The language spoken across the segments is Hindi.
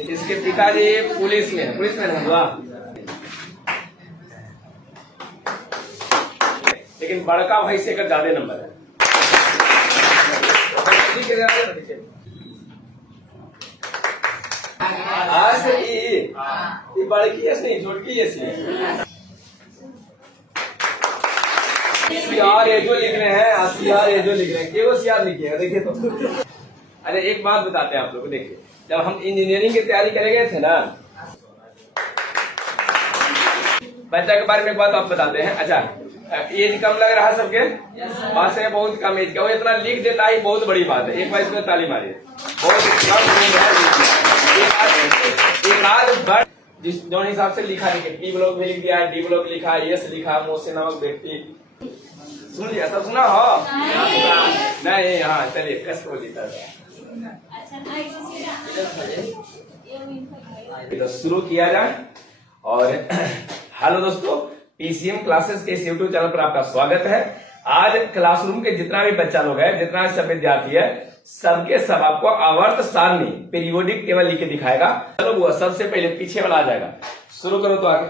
इसके पिताजी पुलिस में है, पुलिस में हुआ, लेकिन बड़का भाई से ज्यादा नंबर है। बड़की है नहीं, छोटकी है सीआर ए जो लिख रहे हैं, सीआर ए जो लिख रहे हैं, केवल सीआर लिखिएगा। देखिए तो अरे एक बात बताते हैं आप लोग को, देखिए जब हम इंजीनियरिंग की तैयारी करे गए थे ना, बच्चा के बारे में एक बात आप बताते हैं। अच्छा, एज कम लग रहा है सबके, बात से बहुत कम एज का, वो इतना लिख देता है, बहुत बड़ी बात है। एक बार इसमें ताली मारिए, बहुत कम एक आध जिस जो हिसाब से लिखा लिखे, टी ब्लॉक भी लिख दिया है, डी ब्लॉक लिखा है, यस लिखा, मोहसिन नामक व्यक्ति, सुन लिया, सब सुना हो नहीं? हाँ चलिए, कस को लिखा तो शुरू किया जाए। और हेलो दोस्तों, पीसीएम क्लासेस के इस यूट्यूब चैनल पर आपका स्वागत है। आज क्लासरूम के जितना भी बच्चा लोग है, जितना सब विद्यार्थी है, सबके सब आपको आवर्त सारणी पीरियोडिक टेबल लिख के दिखाएगा। चलो वो सबसे पहले पीछे वाला आ जाएगा, शुरू करो तो आगे।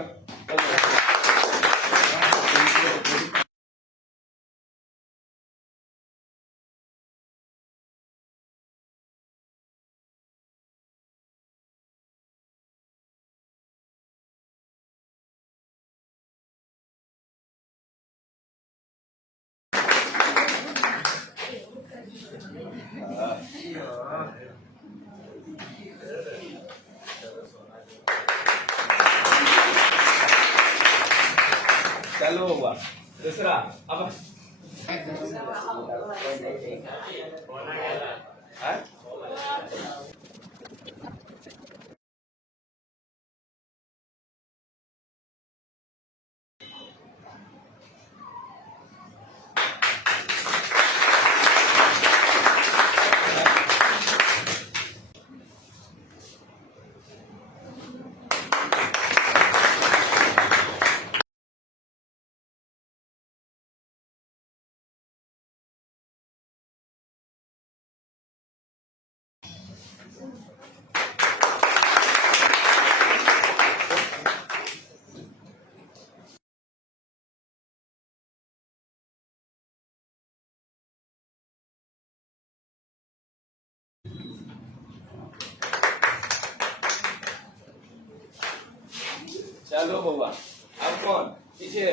चलो हुआ दूसरा, अब चलो बउआ, अब कौन पीछे?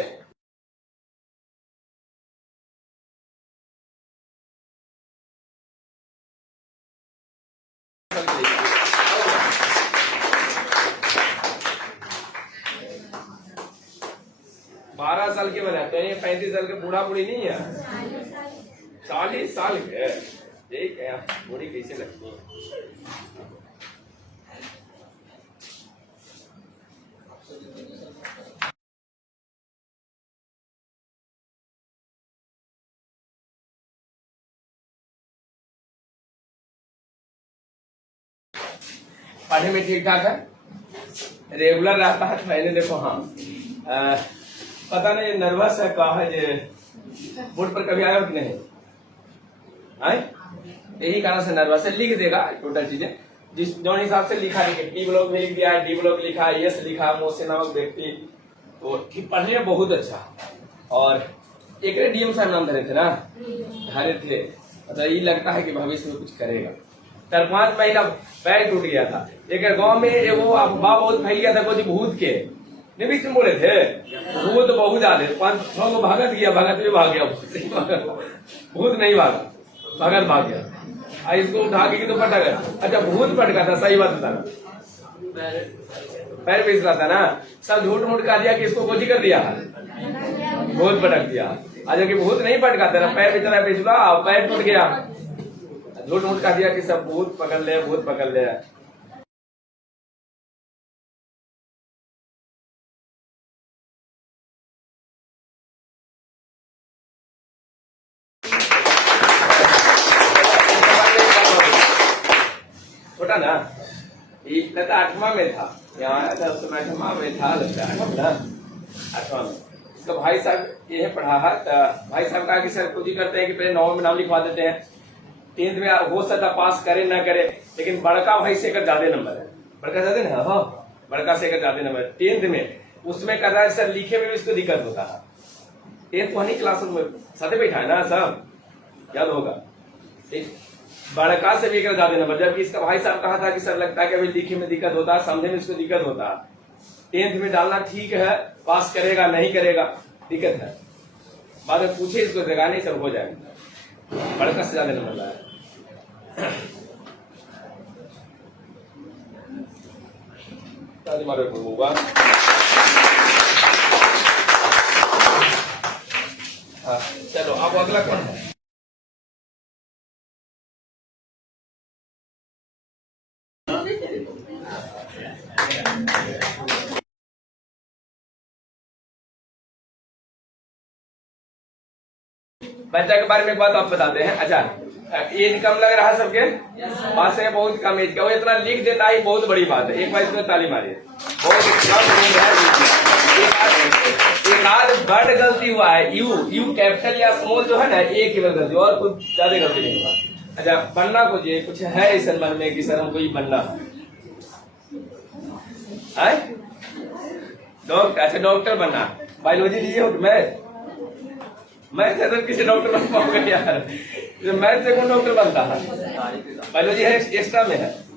12 साल के बना तो ये 35 साल के बूढ़ा बूढ़ी नहीं है, 40 साल के। ठीक है, बूढ़ी कैसे लगती है? पढ़ने में ठीक ठाक है, रेगुलर रहता है। मैंने देखो, हाँ पता नहीं नर्वस है, कहा है जे बोर्ड पर कभी आया हो कि नहीं आए, यही कारण से नर्वस है। लिख देगा टोटल चीजें, जिस जो हिसाब से लिखा लिखे, टी ब्लॉक भी लिख दिया है, डी ब्लॉक लिखा, यस लिखा, मोहसिन नामक व्यक्ति, तो पढ़ने में बहुत अच्छा। और एक डीएम साहब नाम धरे थे ना, धरे थे, मतलब ये लगता है कि भविष्य में कुछ करेगा। 4-5 महीना पैर टूट गया था, लेकिन गांव में वो अफवाह बहुत फैल गया था, कुछ भूत के निमित्त में बोले थे, भूत बहुत ज्यादा, 5-6 को भगत गया, भगत भी भाग गया, भूत नहीं भागा, भगत भाग गया। इसको उठा के तो पटक गया। अच्छा, भूत पटका था, सही बात बता, पैर पिछला था ना, सब झूठ मूठ का दिया कि इसको कोची कर दिया, भूत पटक दिया। अच्छा कि भूत नहीं पटका था, पैर पिछला पिछला, पैर टूट गया, झूठ मूठ का दिया कि सब भूत पकड़ ले, भूत पकड़ ले। छोटा ना, ये लगता 8वां में था, यहाँ था उस समय 8वां में था, लगता है 8वां में। इसका भाई साहब ये पढ़ा है, तो भाई साहब कहा कि सर कुछ ही करते हैं कि पहले 9 में नाम लिखवा देते हैं, 10th में हो सकता पास करे ना करे, लेकिन बड़का भाई से ज्यादा नंबर है। बड़का जाते ना, हाँ बड़का से कर जाते नंबर 10th में, उसमें कर रहा है सर लिखे में भी इसको दिक्कत होता है। 10th वाली क्लास में साथे बैठा है ना सब, याद होगा। बड़का से भी कर जाते नंबर, जबकि इसका भाई साहब कहा था कि सर लगता है कि अभी लिखे में दिक्कत होता है, समझे में इसको दिक्कत होता है। 10th में डालना ठीक है, पास करेगा नहीं करेगा दिक्कत है, बाद में पूछे इसको देगा नहीं सब हो जाएगा। बड़का से ज्यादा नंबर लाया। हाँ चलो अब अगला कौन है? बच्चा के बारे में एक बात आप बताते हैं। अच्छा एज कम लग रहा है सबके पास से, बहुत कम एज का, वो इतना लिख देता ही बहुत बड़ी बात है। एक बार इसमें ताली मारिए, बहुत कम एज है। एक आध बड़ गलती हुआ है, यू कैपिटल या स्मॉल जो है ना, एक ही गलती और कुछ ज्यादा गलती नहीं हुआ। अच्छा बनना कुछ है इस मन में कि सर हमको ये बनना है डॉक्टर। अच्छा डॉक्टर बनना, बायोलॉजी लिए हो मैं तो किसी डॉक्टर बन पाऊंगा यार, मैथ से कौन डॉक्टर बनता है? बायोलॉजी है एक्स्ट्रा में है।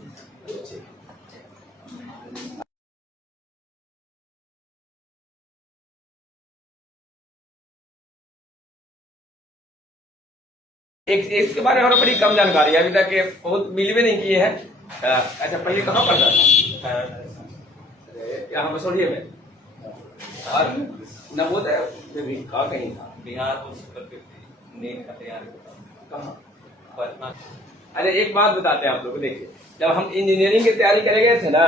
इसके बारे में हमारा बड़ी कम जानकारी है, अभी तक बहुत मिल भी नहीं किए हैं। अच्छा पहले कहाँ पढ़ता था? यहाँ मसूरिया में, और नवोदय में भी कहा कहीं था, बिहार नेट का तैयार कहाँ? अरे एक बात बताते हैं आप लोग को, देखिए जब हम इंजीनियरिंग की तैयारी करे गए थे ना,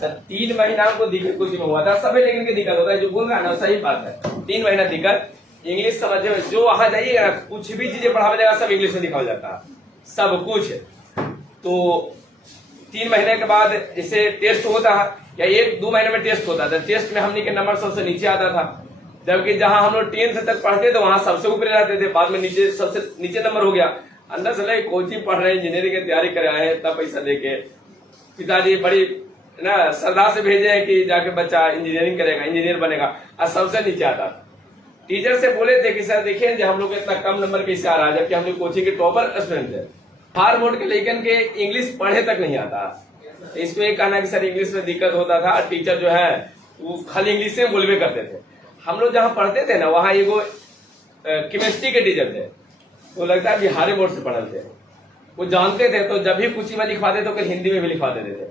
सर 3 महीना हमको दिक्कत कुछ में हुआ था, सभी लेकिन की दिक्कत होता है, जो बोल रहा है ना सही बात है। 3 महीना दिक्कत, इंग्लिश समझने में, जो वहां जाइएगा कुछ भी चीजें पढ़ाया जाएगा सब इंग्लिश में दिखाया जाता है, सब कुछ। तो 3 महीने के बाद जैसे टेस्ट होता है या 1-2 महीने में टेस्ट होता था, टेस्ट में हमने के नंबर सबसे नीचे आता था, जबकि जहां हम लोग 10th तक पढ़ते थे वहां सबसे ऊपर रहते थे, बाद में नीचे सबसे नीचे नंबर हो गया। अंदर से लगे कोचिंग पढ़ रहे हैं, इंजीनियरिंग की तैयारी कर रहे हैं, इतना पैसा देके पिताजी बड़ी ना श्रद्धा से भेजे हैं कि जाके बच्चा इंजीनियरिंग करेगा, इंजीनियर बनेगा, और सबसे नीचे आता था। टीचर से बोले थे कि सर देखिए हम लोग इतना कम नंबर कैसे आ रहा है, जबकि हम लोग कोचिंग के टॉपर स्टूडेंट थे। हार बोर्ड के लेकिन के इंग्लिश पढ़े तक नहीं आता, इसको एक कहना कि सर इंग्लिश में दिक्कत होता था, टीचर जो है वो खाली इंग्लिश में बोलवे करते थे। हम लोग जहाँ पढ़ते थे ना वहाँ एगो केमिस्ट्री के टीचर थे, वो लगता है बिहारी बोर्ड से पढ़े थे, वो जानते थे, तो जब भी कुछ में लिखवाते थे तो हिंदी में भी लिखवा देते थे।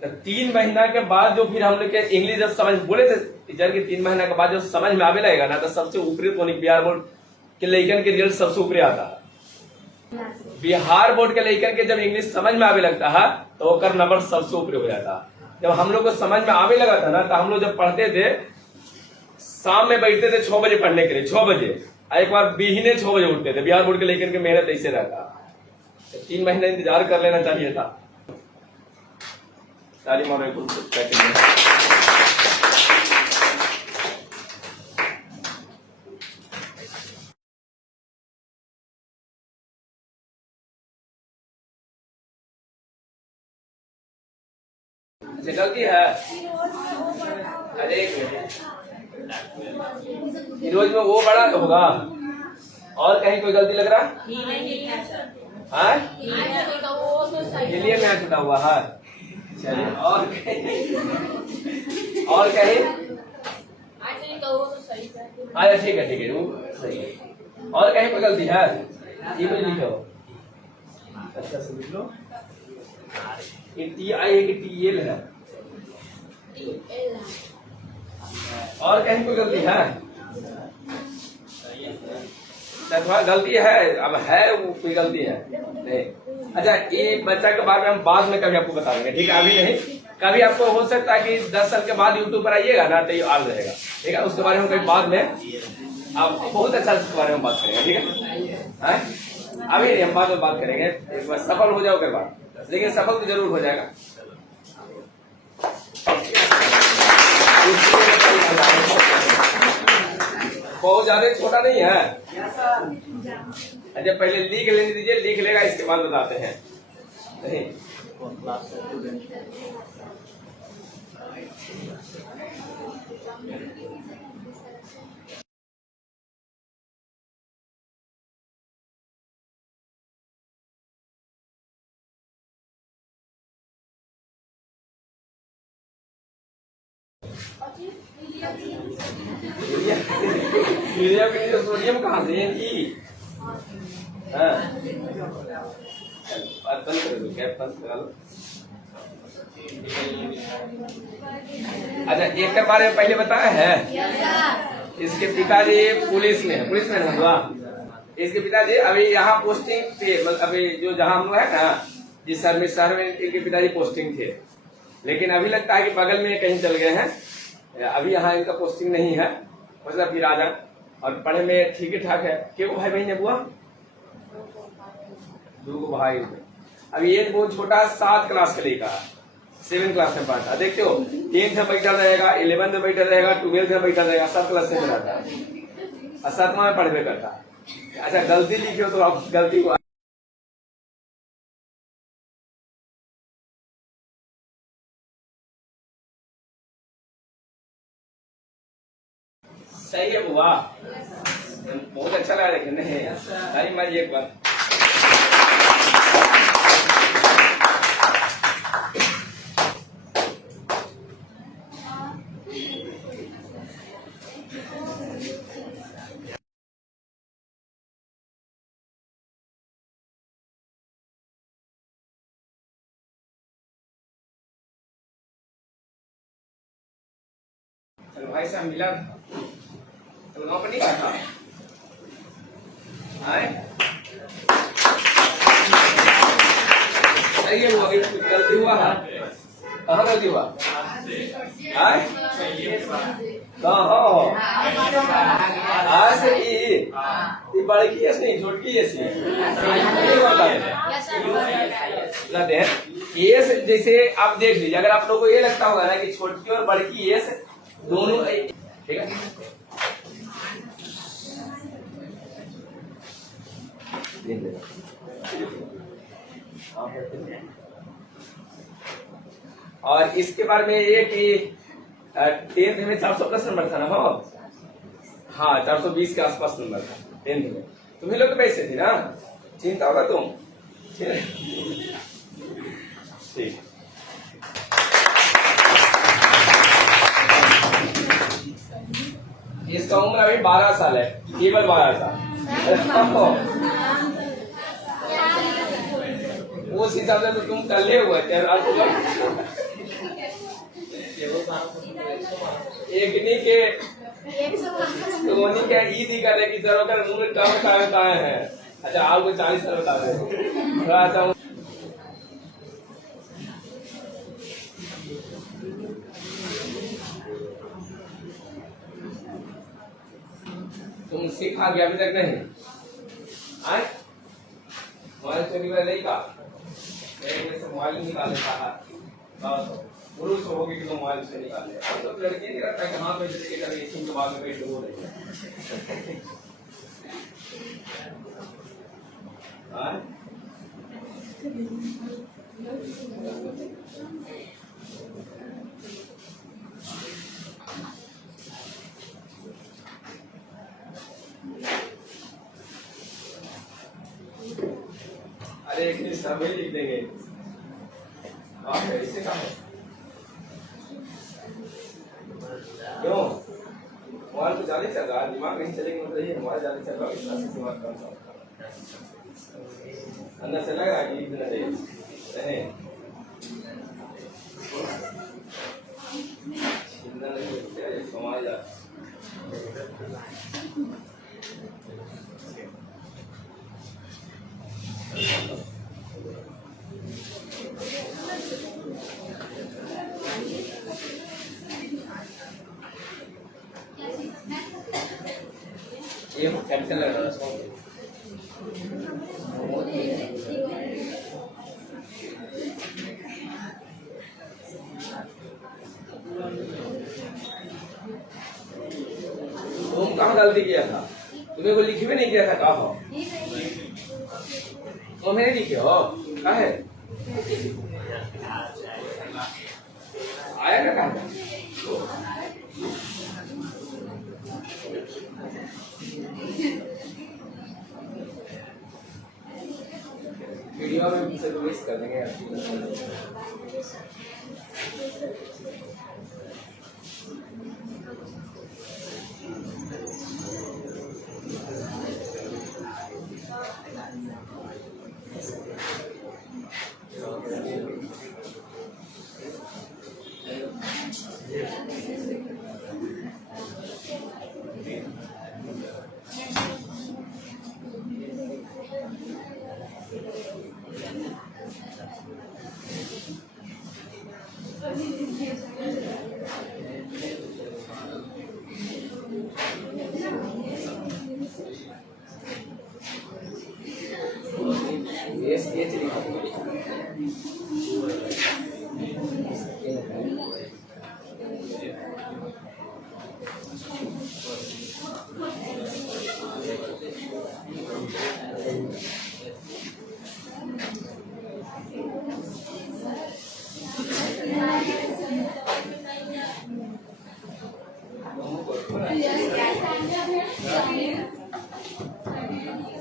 तो 3 महीना के बाद जो फिर हम लोग के इंग्लिश जब समझ बोले थे टीचर की, 3 महीना के बाद जो समझ में आने लगेगा ना, तो सबसे ऊपरी तो बिहार बोर्ड के लेखन के रिजल्ट सबसे ऊपरी आता है। बिहार बोर्ड के लेखन के जब इंग्लिश समझ में आने लगता है तो ओकर नंबर सबसे ऊपरी हो जाता है। जब हम लोग को समझ में आने लगा था ना, तो हम लोग जब पढ़ते थे शाम में बैठते थे 6 बजे पढ़ने के लिए, 6 बजे, एक बार बीहने 6 बजे उठते थे। बिहार बोर्ड के लेकर के मेहनत ऐसे रहता, तो 3 महीने इंतजार कर लेना चाहिए था। ताली मारो गलती है। अरे रोज में वो बड़ा होगा, और कहीं कोई गलती लग रहा है? में छुटा हुआ है। चलिए और कहीं अच्छा ठीक है वो सही है। और कहीं कोई गलती है? ये कुछ लिखो, अच्छा से लिख लो। टी आई है कि टी एल है? और कहीं कोई गलती है? थोड़ा गलती है, अब है वो कोई गलती है नहीं। अच्छा ये बच्चा के बारे में हम बाद में कभी आपको बता देंगे, ठीक है? अभी नहीं, कभी आपको हो सकता है कि 10 साल के बाद यूट्यूब पर आइएगा ना तो ये आ रहेगा, ठीक है? उसके बारे में कभी बाद में आप बहुत अच्छा इसके बारे में बात करेंगे, ठीक है? अभी नहीं, हम बाद में बात करेंगे, एक बार सफल हो जाओ के बाद, लेकिन सफल तो जरूर हो जाएगा। बहुत ज्यादा छोटा नहीं है। अच्छा पहले लिख लेने दीजिए, लिख लेगा इसके बाद बताते हैं। नहीं क्लास स्टूडेंट यूरिया के लिए सोडियम कहाँ से है जी? हाँ बात बंद कर दो, कैप बंद करा लो। अच्छा एक के बारे में पहले बताया है। इसके पिताजी पुलिस में हुआ। इसके पिताजी अभी यहाँ पोस्टिंग थे, मतलब अभी जो जहाँ हम लोग है ना जिस शहर में इनके पिताजी पोस्टिंग थे, लेकिन अभी लगता है कि बगल में कहीं चल गए हैं। अभी यहाँ इनका पोस्टिंग नहीं है, मतलब फिर आ जाए। और पढ़े में ठीक ही ठाक है। क्यों भाई बहन है बुआ? 2 भाई। अभी एक बहुत छोटा 7 क्लास का लेगा, 7 क्लास में पढ़ता। देखते हो 10th में बैठा रहेगा, 11th में बैठा रहेगा, 12th में बैठा रहेगा, 7 क्लास में रहता है और 7वां में पढ़वे करता है। अच्छा गलती लिखी हो तो आप गलती को सही है बुआ, बहुत अच्छा लगा देखने में। सारी मारी एक बार चलो भाई साहब मिला, चलो वहां पर नहीं खाता आए। सही है बुआ, गलती हुआ है। कहाँ गलती हुआ? आए कहाँ हो? ऐसे ही बड़की ऐसे नहीं, छोटकी ऐसी एस। जैसे आप देख लीजिए, अगर आप लोगों को ये लगता होगा ना कि छोटकी और बड़की एस दोनों ठीक है। और इसके बारे में ये कि 10th में 400+ नंबर था ना? हो हाँ 420 के आसपास नंबर था 10th में। तुम्हें लोग कैसे थे ना, चिंता होगा तुम ठीक। इसका उम्र अभी 12 साल है, केवल 12 साल। उस हिसाब से तो तुम कल्ले हुए थे। एक के ईद ही कर रहे कि सर अगर उम्र कहाँ है। अच्छा आपको 40 साल बता रहे थोड़ा सा। तुम सीखा गया अभी तक नहीं आए? मोबाइल चोरी वाला नहीं का मोबाइल निकाल लेता है, पुरुष होगी कि मोबाइल से निकाल ले। तो लड़के नहीं रखता कि हाँ पे इसी के बाद में कहीं डूबो नहीं। अरे एक समय लिख देंगे आप ऐसे काम क्यों? मोबाइल तो ज्यादा चल रहा है, दिमाग नहीं चलेगा मतलब ये मोबाइल ज्यादा चल रहा है, इस तरह से दिमाग कम सा अंदर से लगा कि इतना चाहिए समाज ये कैपिटल लग रहा है। तुम कहाँ गलती किया था? तुम्हें को लिखे भी नहीं किया था? कहा हो तुम्हें लिखे हो? कहा है आएगा कहाँ? वीडियो में से रिलीज कर देंगे। ये चलिए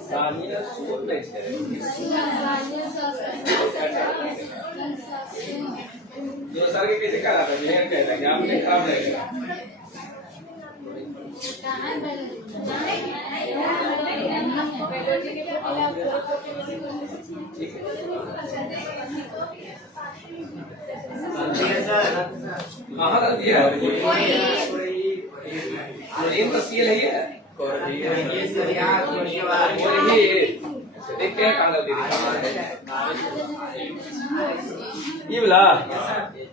सामिया सूट नहीं जो सर के कैसे खराब है बिहेव कहता है आपने खराब लगेगा ठीक है कहाँ गलती है इन तो सील है देखते हैं कहाँ गलती ये बोला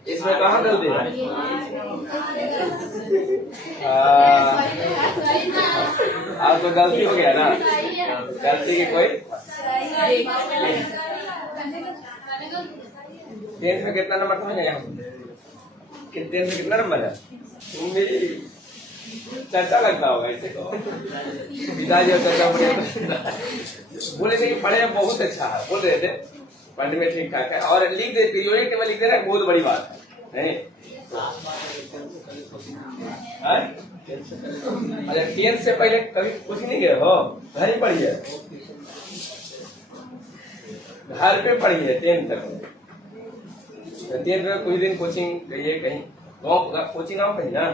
इसमें कहाँ गलती है आप तो गलती हो गया ना गलती की कोई 10th में कितना नंबर था यहाँ 10th में कितना नंबर है मेरी चर्चा लगता होगा इसे को पिताजी और चर्चा बोले थे कि पढ़े बहुत अच्छा है बोल रहे थे पढ़ने में ठीक ठाक है और लिख दे पीरियोडिक टेबल लिख दे रहा है बहुत बड़ी बात है नहीं अच्छा 10th से पहले कभी कुछ नहीं गए हो घर ही पढ़िए घर पे पढ़िए 10th तक 10th में कुछ दिन कोचिंग गई कहीं कोचिंग आओ कहीं ना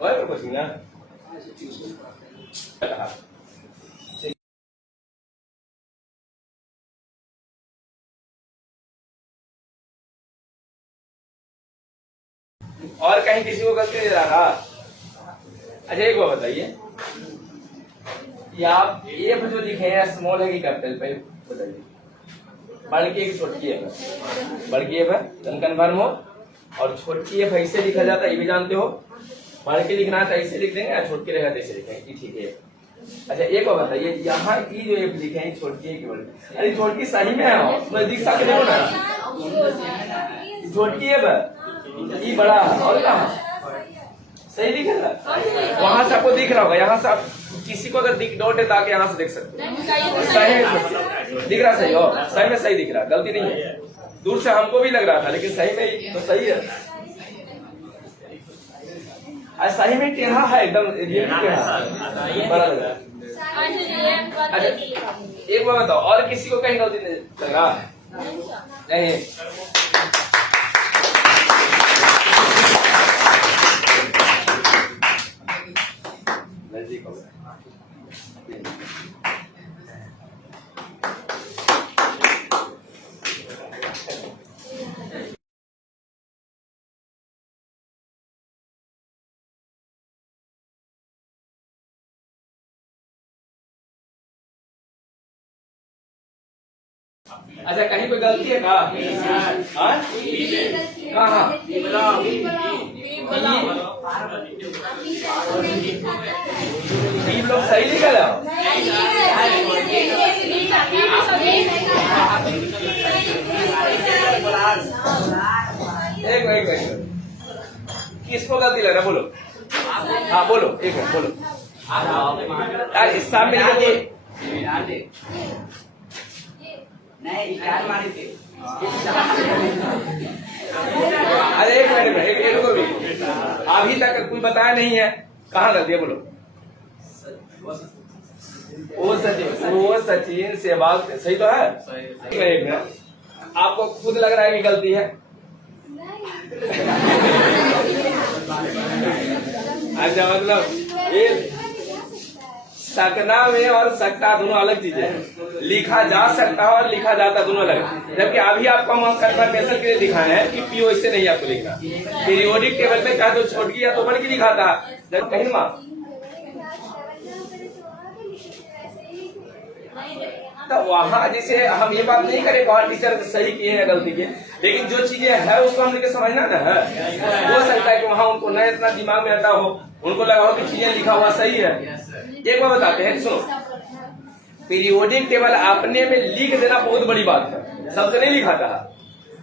कोचिंग ना और कहीं किसी को गलती नहीं रहा अच्छा एक बात बताइए कि आप ये जो लिखे हैं स्मॉल है कि कैपिटल पे बताइए बड़की है कि छोटकी है बड़की है कन्फर्म हो और छोटकी है ऐसे लिखा जाता है ये भी जानते हो बड़ के लिखना है तो ऐसे लिख देंगे छोटके रहेगा तो ऐसे लिखेंगे ठीक है अच्छा एक बात बताइए यहाँ की जो एक लिखे हैं छोटकी है कि बड़ी अरे छोटकी सही में है नजदीक साथ देखो ना छोटकी है ये बड़ा है और कहाँ सही दिख रहा है वहां से आपको दिख रहा होगा यहाँ से आप किसी को अगर डॉट है ताकि यहाँ से देख सकते सही में दिख रहा सही हो सही में सही दिख रहा गलती नहीं है दूर से हमको भी लग रहा था लेकिन सही में तो सही है सही में टेढ़ा है एकदम बड़ा लग रहा है अच्छा एक बार बताओ और किसी को कहीं गलती नहीं लग रहा नहीं नजदीक हो अच्छा कहीं कोई गलती है कहाँ लोग सही निकल एक किसको गलती लग रहा बोलो हाँ बोलो एक मिनट बोलो सामने नहीं स्टार मारे थे। अरे एक मिनट में एक को भी अभी तक कोई बताया नहीं है, कहाँ गलती है बोलो। वो सचिन सहवाग सही तो है। एक मिनट, आपको खुद लग रहा है कि गलती है? अच्छा, मतलब ये सकना में और सकता दोनों अलग चीजें हैं। लिखा जा सकता है और लिखा जाता दोनों अलग, जबकि अभी आपको हम कंफर्मेशन के लिए दिखाना है कि पीओ इससे नहीं आपको लिखना। पीरियोडिक टेबल में कहा तो छोटकी या तो बड़ की लिखा था, जब कहीं माँ तो वहाँ जैसे हम ये बात नहीं करें वहाँ टीचर सही किए हैं गलती किए, लेकिन जो चीजें है उसको हमने समझना ना है। हो सकता है कि वहाँ उनको न इतना दिमाग में आता हो, उनको लगा हो कि चीजें लिखा हुआ सही है। एक बार बताते हैं, सुनो, पीरियोडिक टेबल अपने में लिख देना बहुत बड़ी बात है, सबसे नहीं लिखा था।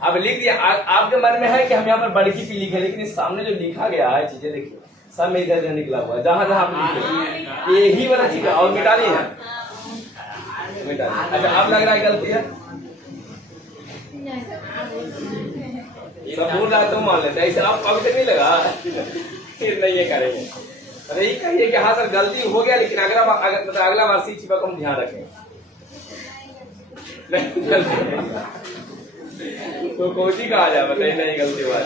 अब लिख दिया, आपके मन में है कि हम यहाँ पर बड़की पी लिखे, लेकिन सामने जो लिखा गया है चीजें देखिए सब में इधर इधर निकला हुआ है, जहाँ जहाँ आप लिखे यही वाला चीज है और मिटानी है। अच्छा, आप लग रहा है गलती है, बोल रहा तो मान लेते, ऐसे आप कभी तक नहीं लगा फिर नहीं ये करेंगे। अरे ये कहिए कि हाँ सर गलती हो गया, लेकिन अगला बार सी चीज को हम ध्यान रखें। तो कोची कहा जाए, बताइए नहीं गलती बात।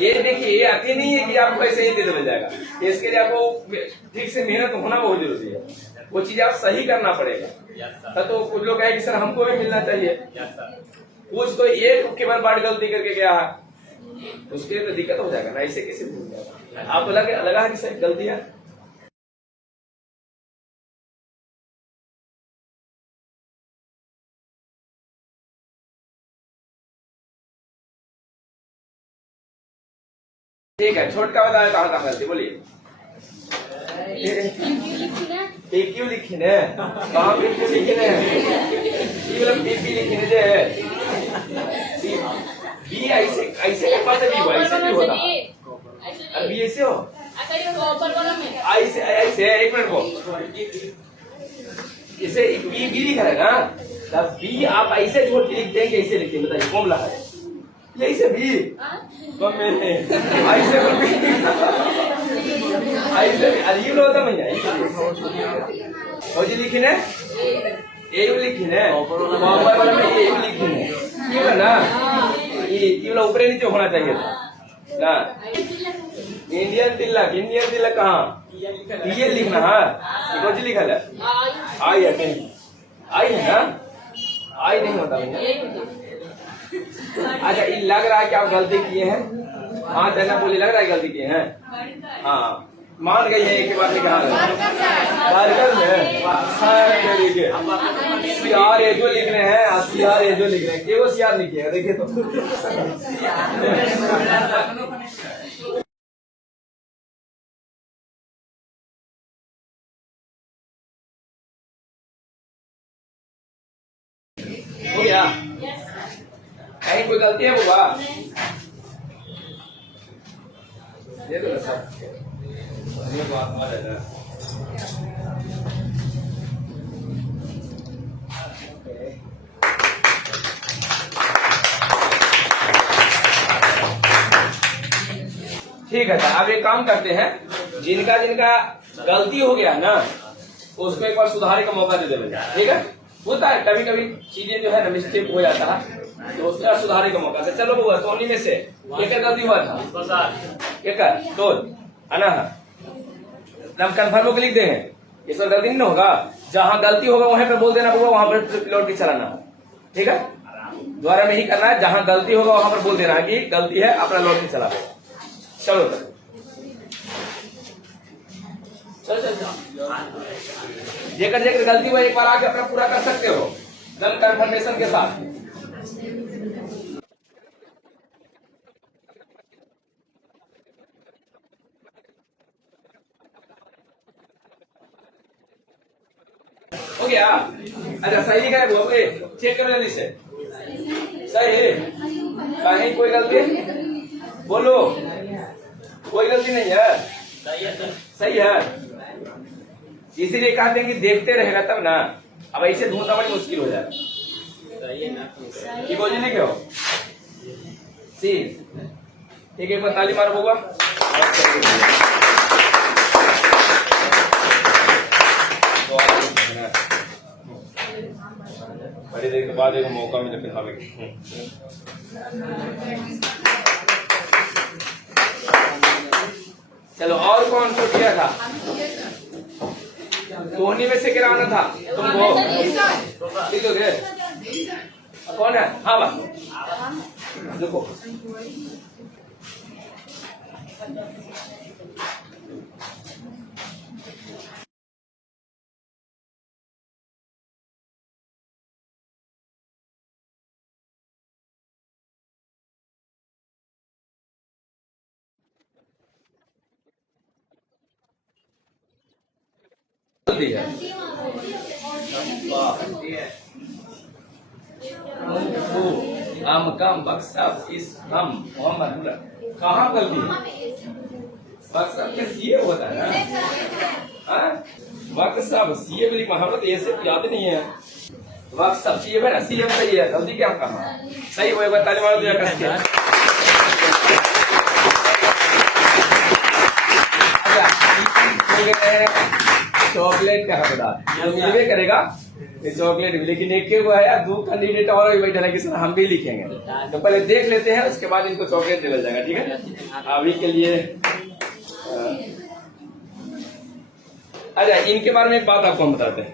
ये देखिए, ये आती नहीं है कि आपको ऐसे ही दे दिया जाएगा, इसके लिए आपको ठीक से मेहनत होना बहुत जरूरी है, वो चीज आप सही करना पड़ेगा। तो कुछ लोग कहे कि सर हमको भी मिलना चाहिए, कुछ तो एक केवल बार गलती करके गया है, उसके लिए तो दिक्कत हो जाएगा ना, ऐसे कैसे भूल जाएगा। आपको लगा है कि सर गलती है? ठीक है, छोटका बताया कहाँ कहाँ गलती बोलिए। क्यों लिखी ने, कहाँ पे क्यों लिखी ने, लिखी ने बी ऐसे ऐसे के पास भी हुआ, ऐसे भी होता अभी ऐसे हो ऐसे ऐसे। एक मिनट को इसे बी बी लिखा है ना, तब बी आप ऐसे छोड़ के लिख देंगे, ऐसे लिखिए, बताइए कौन लगा है ऐसे भी ऐसे ऐसे अजीब होता भैया जी लिखी ने ए लिखी ने वाला में ए लिखी ने ये ना, ये वाला ऊपर नीचे होना चाहिए था ना। इंडियन तिलक कहाँ ये लिखना है, कौन सी लिखा है आई है, कहीं आई है ना, आई नहीं होता भैया। अच्छा, ये लग रहा है कि आप गलती किए हैं, हाँ जना बोली लग रहा है गलती किए हैं, हाँ मान गई है एक बार में कहा सीआर ए जो लिख रहे हैं, सीआर ए जो लिख रहे हैं, केवल सीआर लिखिएगा, देखिए तो हो गया। कहीं कोई गलती है बुआ ये तो सब ठीक है। अब एक काम करते हैं, जिनका गलती हो गया ना उसको एक बार सुधारने का मौका दे देंगे, ठीक है। होता है कभी कभी चीजें जो है ना मिस्टेक हो जाता है, तो उसका सुधारने का मौका दे। चलो बुआ, तो उन्हीं में से एक गलती हुआ था, एक दो आना है, हम कन्फर्म होकर लिख देंगे, इस पर गलती नहीं होगा। जहाँ गलती होगा वहीं पे बोल देना बुआ, वहां पर लौट के चलाना, ठीक है। द्वारा में ही करना है, जहाँ गलती होगा वहां पर बोल देना कि गलती है, अपना लौट के चला देगा। चलो जेकर गलती हुआ एक बार आके अपना पूरा कर सकते हो दल कंफर्मेशन के साथ। हो गया? अच्छा सही लिखा है वो, चेक करो जल्दी से, सही है? कहीं कोई गलती बोलो, कोई गलती नहीं है, सही है। इसीलिए कहते हैं कि देखते रहेगा तब ना। अब ऐसे ढूंढना बड़ी मुश्किल हो जाएगा। सही है ना? ये बोलिए नहीं क्यों सी ठीक है, एक बार ताली मारो बउआ। बड़ी देर के बाद एक मौका मिले फिर हमें। चलो और कौन सा दिया था? धोनी में से गिराना था तुमको। लिखोगे कौन है? हाँ बा देखो दिया कम बक्सा इस हम मोहम्मद कहाँ गलती बक्सा के सीए होता है ना? बक्सा सीए वाली महावरत ऐसे याद नहीं है। वक्त सब सीए है ना, सीए सही है, गलती क्या कहा सही वो ताली मार दिया कस के। चॉकलेट का हकदार मिलवे करेगा ये चॉकलेट भी, लेकिन एक वो है 2 कैंडिडेट और भी बैठा है कि सर हम भी लिखेंगे, तो पहले देख लेते हैं उसके बाद इनको चॉकलेट दिया जाएगा। ठीक है, अभी के लिए अच्छा इनके बारे में एक बात आपको हम बताते हैं।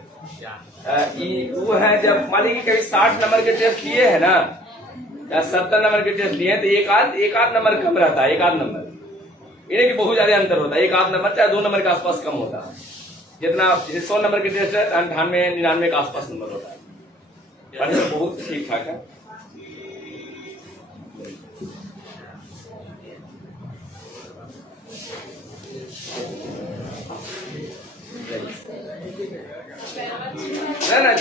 वो है जब मान लीजिए कभी 60 नंबर के टेस्ट लिए है ना या 70 नंबर के टेस्ट लिए हैं, तो एक आध नंबर कम रहता है, एक आध नंबर इन्हें की बहुत ज्यादा अंतर होता है। एक आध नंबर चाहे 2 नंबर के आसपास कम होता है। जितना 100 नंबर के टेस्ट है 98-99 के आसपास नंबर होता है, बहुत ठीक ठाक है। ना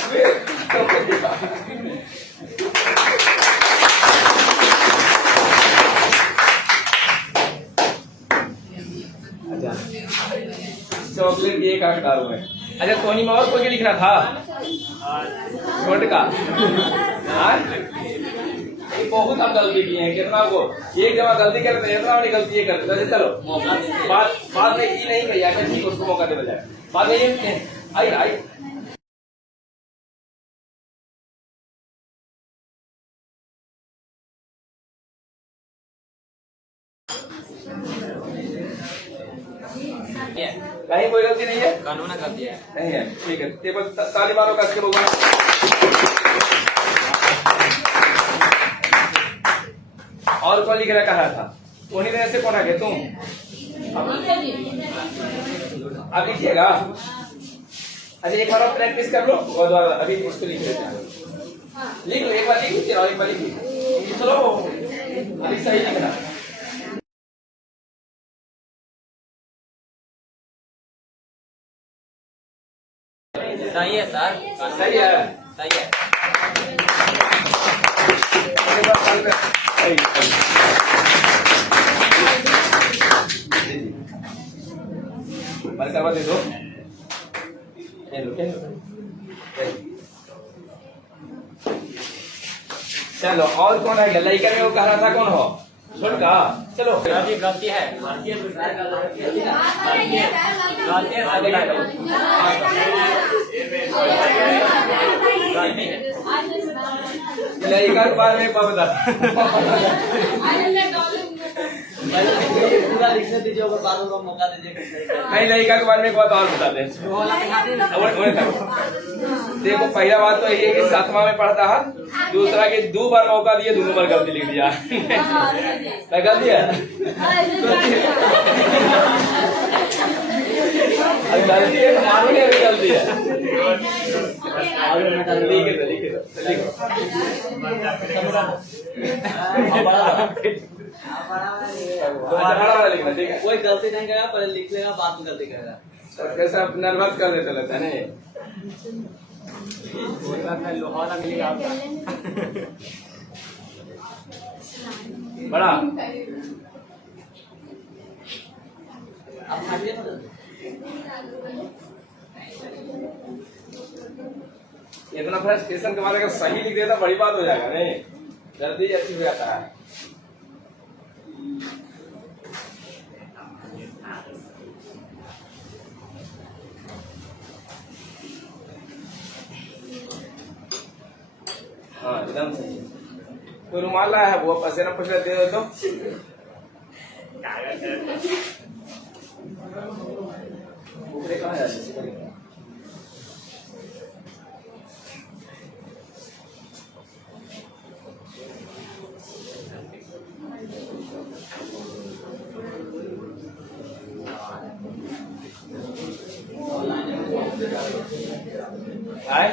चॉकलेट भी एक आकार हुए। अच्छा टोनी में और कोई लिखना था छोटे का? बहुत हम गलती किए हैं, कितना को एक जगह गलती करते हैं, इतना बड़ी गलती ये करते हैं। चलो बात में ये नहीं कही आकर ठीक उसको मौका दे जाए। बाद में ये आई कहीं कोई गलती नहीं है, कानून गलती है नहीं है। ठीक है, टेबल ताली मारो का इसके लोगों। और कौन लिख रहा कहा था? उन्हीं में से कौन आ गया? तुम अब लिखिएगा। अच्छा एक बार प्रैक्टिस कर लो और अभी इसको लिख लेते हैं। लिख लो एक बार, लिख और एक बार लिख। चलो अभी सही लिखना। सही है सर, सही है, सही है। मरकबा दे दो। चलो और कौन है? लड़का में वो कह रहा था कौन हो? छोटका। चलो गलती है, लड़का के बारे में बता। पूरा लिखने दीजिए, बाद में मौका दीजिए। नहीं लड़का के बारे में एक बात और बताते हैं। देखो पहला बात तो ये कि 7वां में पढ़ता है, दूसरा कि 2 बार मौका दिए, 2 बार गलती लिख दिया। गलती है, गलती है, मानो नहीं अभी गलती है। लिखना ठीक है, कोई गलती नहीं करेगा, पहले लिख लेगा, बाद में गलती करेगा। कैसा नर्वस कर देता लगता है नहीं? लोहारा मिलेगा आपका। बड़ा अब इतना बड़ा स्टेशन के बाद अगर सही लिख देता बड़ी बात हो जाएगा नहीं, जल्दी अच्छी हो जाता है। हाँ एकदम सही। कोई रुमाल लाया है वो पसीना पसीना दे दो तो। ऊपरे कहाँ जाते हैं? आए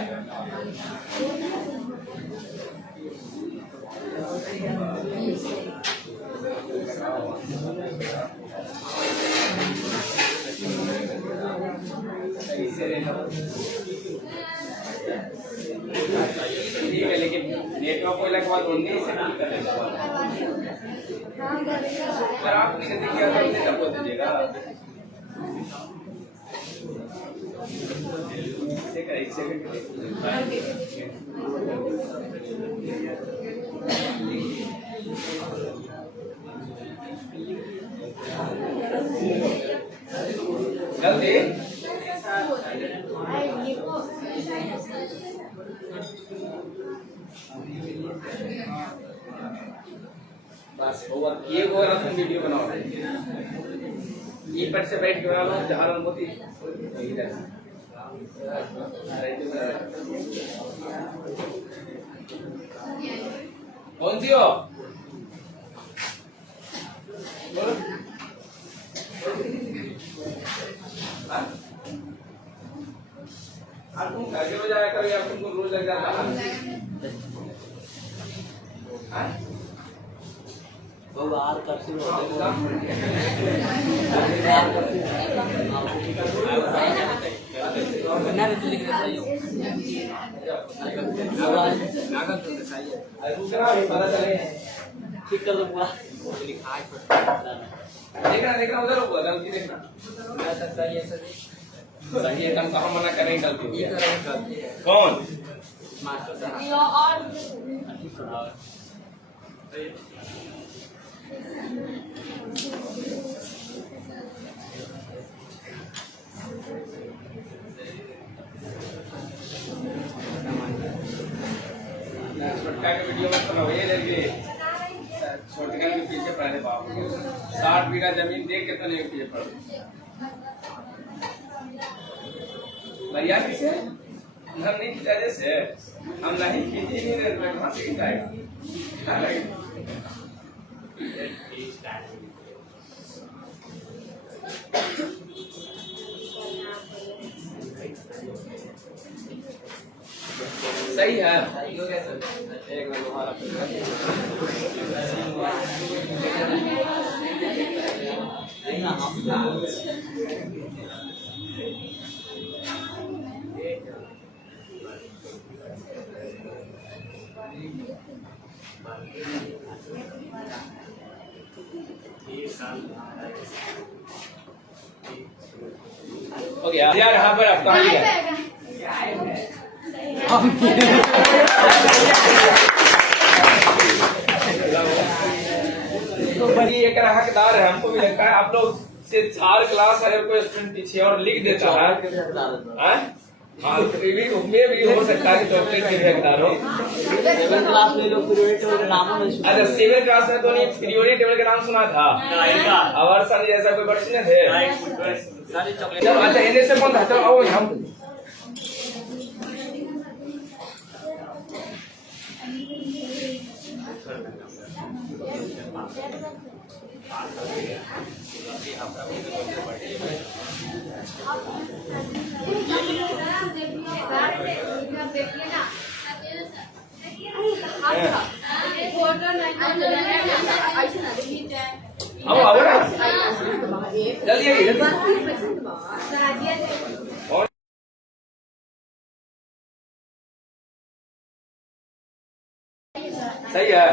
ठीक है, लेकिन नेटवर्क को लगभग 19 से ठीक कर लेगा। अगर आप नहीं देखिए तो इसे तब बोल दीजिएगा। एक सेकंड जल्दी बस ओवर किए वो ना तुम वीडियो बनाओ ये पर से बैठ के बना लो जहां मोती कौन सी हो आप तुम घर के जाया करो या तुमको रोज लग जाता है वो बाहर करते पता चले ठीक कर दो पूरा देखना उधर होगा गलती देखना सही एकदम कहाँ मना करें गलती कौन छोटका के वीडियो में सुना ये देखिए छोटका के पीछे पड़े बाप 60 बीघा जमीन देख के तो नहीं पीछे पड़े भैया किसे हम नहीं खींचा जैसे हम नहीं खींचे नहीं रहे कहाँ से खींचाएगा सही है एक मिनट हमारा हो गया यार यहाँ पर आप कहाँ गए तो बड़ी एक हकदार है हमको भी लगता है आप लोग से 4 क्लास है कोई स्टूडेंट पीछे और लिख देता है हाँ तो ये भी उसमें भी हो सकता है कि चॉकलेट के भी हकदार हो 7 क्लास में लोग पीरियोडिक टेबल के नाम नहीं सुना अच्छा 7 क्लास में तो नहीं पीरियोडिक टेबल के नाम सुना था और सर जैसा कोई बच्चे ने थे सारी चॉकलेट अच्छा इन्हें से कौन था चलो आओ हम आओ ना जल्दी सही है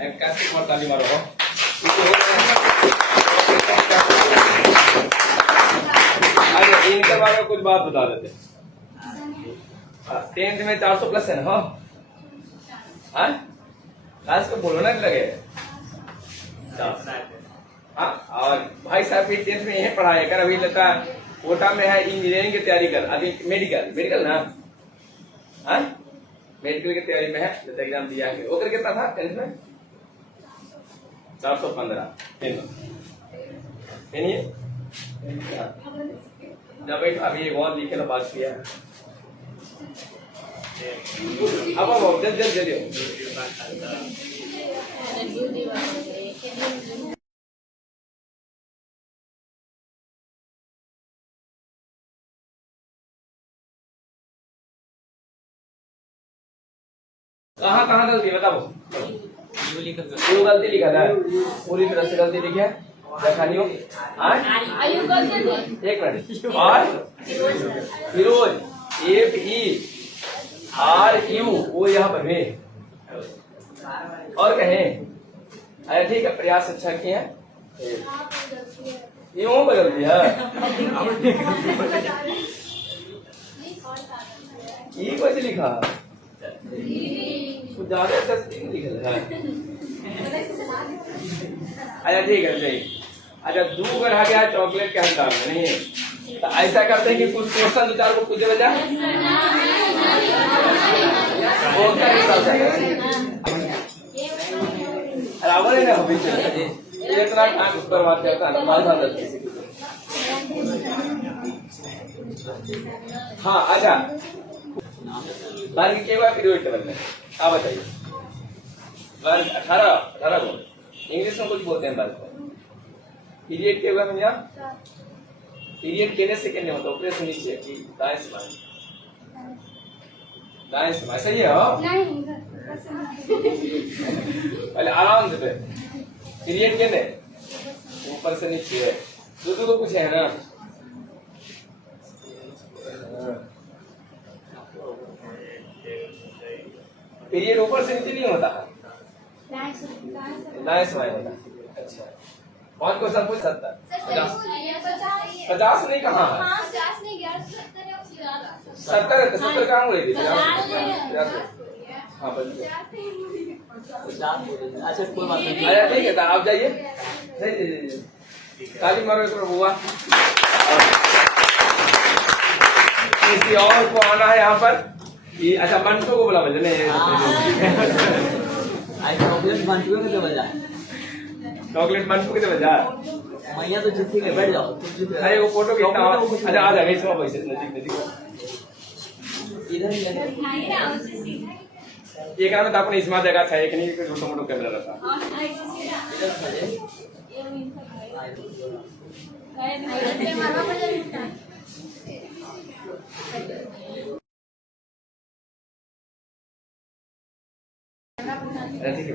81 और ताली मारो। अरे इनके बारे में कुछ बात बता देते। 10th में 400 प्लस है ना? हाँ आज को बोलो ना लगे। हाँ और भाई साहब भी 10th में यही पढ़ाया कर, अभी लगता कोटा में है इंजीनियरिंग की तैयारी कर, अभी मेडिकल ना, हाँ मेडिकल की तैयारी में है, जैसे एग्जाम दिया है। वो करके कितना था 10th में? 415। जब अभी एक और लिखे ना बात किया। अब जल्दी कहाँ गलती बताओ। क्यों गलती लिखा था? पूरी तरह से गलती लिखा है, दिखानियो। एक मिनट। और फिरोज FERU वो यहाँ पर में और कहें। अरे ठीक है, प्रयास अच्छा किए हैं। यूं बदल दिया ये कैसे लिखा? कुछ ज्यादा तस्वीर लिखा है। अच्छा ठीक है सही। अच्छा दू रह गया चॉकलेट के अंदाज में नहीं है, तो ऐसा करते हैं कि कुछ क्वेश्चन दो चार को पूछे बजा बराबर है ना। इतना टाइम उस पर बात करता है ना। हाँ अच्छा वर्ग के बाद पीरियड टेबल में आप बताइए। वर्ग 18 को इंग्लिश में कुछ बोलते हैं वर्ग को। पीरियड के बाद यहाँ पीरियड केने से केने होता है, ऊपर से नीचे कि दाएं से बाएं सही है। हो पहले आराम से पीरियड केने ऊपर से नीचे है। दो को कुछ है ना। पीरियड ऊपर से नीचे नहीं होता, दाएं से बाएं होता। अच्छा कौन क्वेश्चन पूछ सकता है? 50 नहीं कहा है, 70 कहाँ हुए थे? हाँ अच्छा कोई बात नहीं। अरे ठीक है, तो आप जाइए ताली मारो एक हुआ। किसी और को आना है यहाँ पर? अच्छा मंटू को बोला बजा चॉकलेट मंटू के तो बजा, चॉकलेट मंटू के तो बजा। मैया तो जितनी के बैठ जाओ। अरे वो फोटो खींचना। अच्छा आ जाएगा इसमें पैसे नजदीक इधर ही एक आदमी तो अपने इसमें जगह था, एक नहीं छोटा मोटा कैमरा रखा। ठीक है।